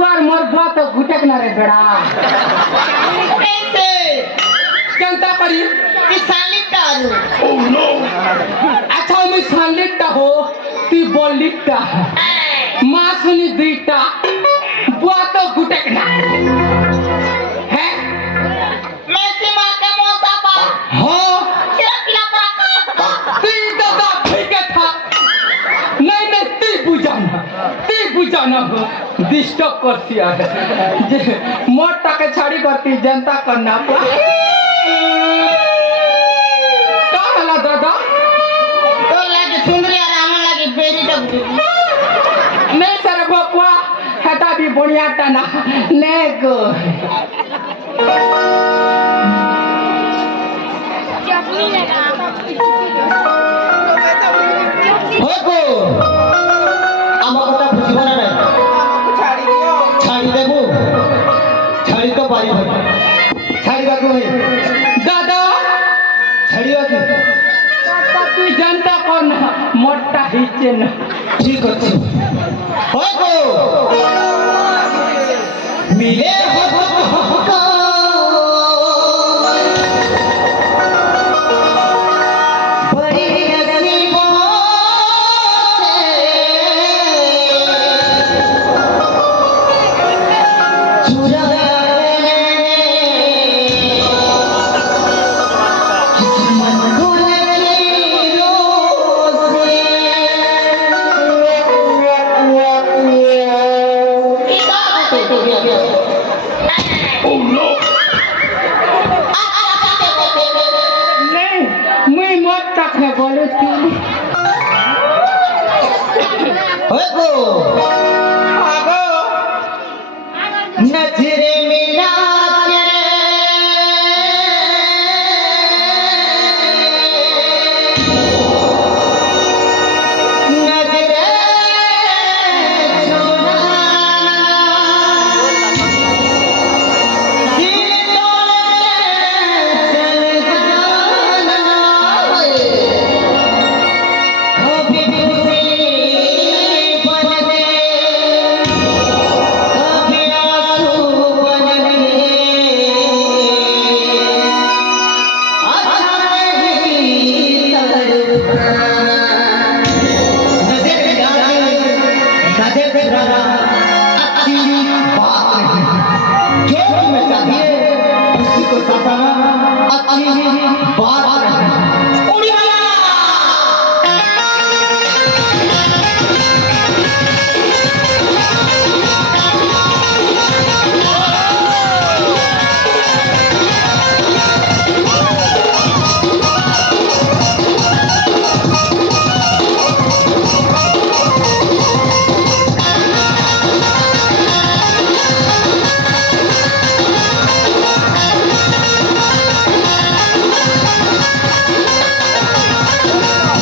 बुआर मोर बुआ तो घुटक ना रे बेड़ा कैसे केंता करी किसालिटा Oh no! अच्छा मैं सालिटा हो ती बोलिटा माँ सुनी दीटा बुआ तो घुटक ना है मैं सीमा के मौसा पर हो चिरकिला पर ती दादा ठीक था नहीं ती बुझाना हो डिस्टर्ब करती है मोटा के छाड़ी करती जनता करना का हला दादा तो लगे सुंदरी और आमन लगे बेरी डब नहीं सर बपुआ हटा भी बढ़िया टना ले गो होको आमा कथा बुझिबो ना छाड़ी देबो छाड़ी तो पारी भाई छाड़ी बाको भाई दादा छाड़ियो कि दादा तू जनता करना मोटा हिचे ना ठीक अछि होको मिले हो Oh no! नहीं मैं मत तक है बोले तू होको आगो नजरे मिला